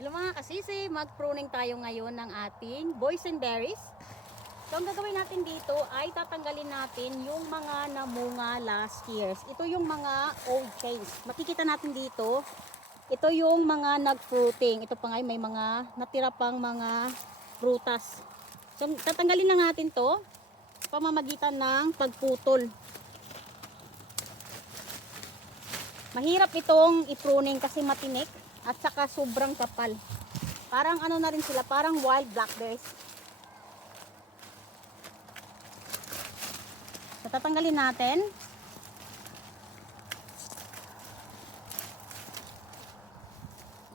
Hello mga kasisi, mag-pruning tayo ngayon ng ating boysenberries. So ang gagawin natin dito ay tatanggalin natin yung mga namunga last years. Ito yung mga old canes. Makikita natin dito, ito yung mga nag-fruiting. Ito pa nga may mga natira pang mga prutas. So tatanggalin na natin to pamamagitan ng pagputol. Mahirap itong i-pruning kasi matinik at saka sobrang kapal. Parang ano na rin sila, parang wild blackberries. So tatanggalin natin.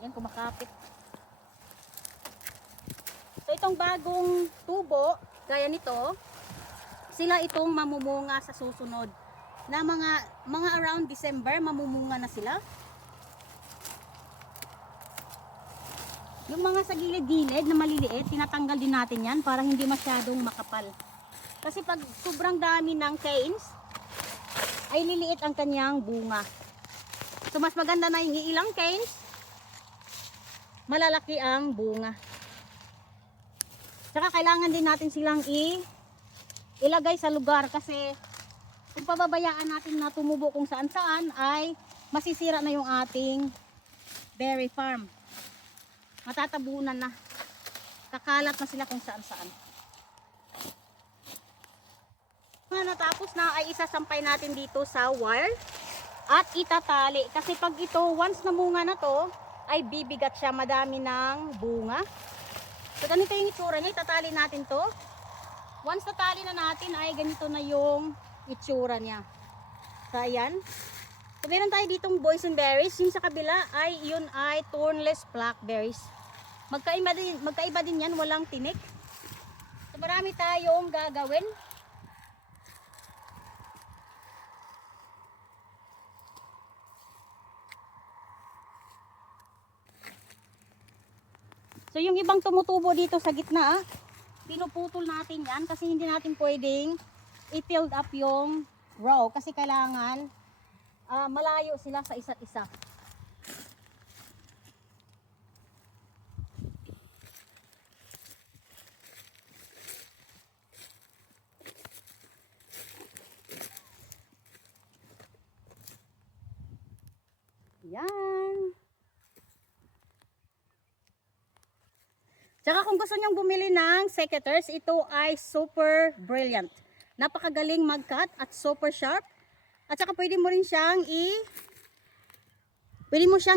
Yan, kumakapit. So itong bagong tubo, gaya nito, sila itong mamumunga sa susunod. Na mga around December, mamumunga na sila. Yung mga sa gilid-gilid na maliliit, tinatanggal din natin yan para hindi masyadong makapal. Kasi pag sobrang dami ng canes, ay liliit ang kanyang bunga. So mas maganda na yung ilang canes, malalaki ang bunga. Saka kailangan din natin silang ilagay sa lugar kasi kung pababayaan natin na tumubo kung saan-saan ay masisira na yung ating berry farm. Matatabunan na. Kakalat na sila kung saan-saan. Natapos na ay isasampay natin dito sa wire at itatali. Kasi pag ito, once na bunga na to, ay bibigat siya, madami ng bunga. So ganito yung itsura niya, itatali natin to. Once natali na natin ay ganito na yung itsura niya. So ayan. So meron tayo ditong boysenberries, yung sa kabila ay yun ay thornless blackberries. Magkaiba din yan, walang tinik. So marami tayong gagawin. So yung ibang tumutubo dito sa gitna, pinuputol natin yan kasi hindi natin pwedeng i-filled up yung row kasi kailangan malayo sila sa isa't isa. Yan. Tsaka kung gusto nyong bumili ng secateurs, ito ay super brilliant. Napakagaling mag-cut at super sharp. At saka pwede mo rin siyang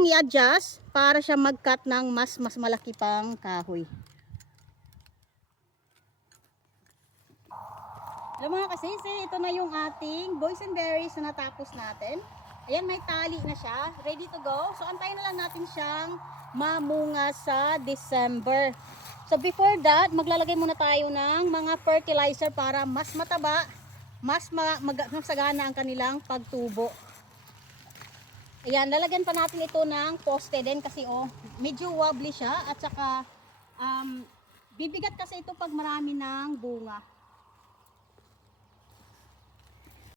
i-adjust para siya mag-cut ng mas malaki pang kahoy. Hello mga kasisi, ito na yung ating boysenberries na natapos natin. Ayan, may tali na siya, ready to go. So antayin na lang natin siyang mamunga sa December. So before that, maglalagay muna tayo ng mga fertilizer para mas mataba, mas masagana ang kanilang pagtubo. Ayan, lalagyan pa natin ito ng poste din kasi medyo wobbly siya at saka bibigat kasi ito pag marami ng bunga.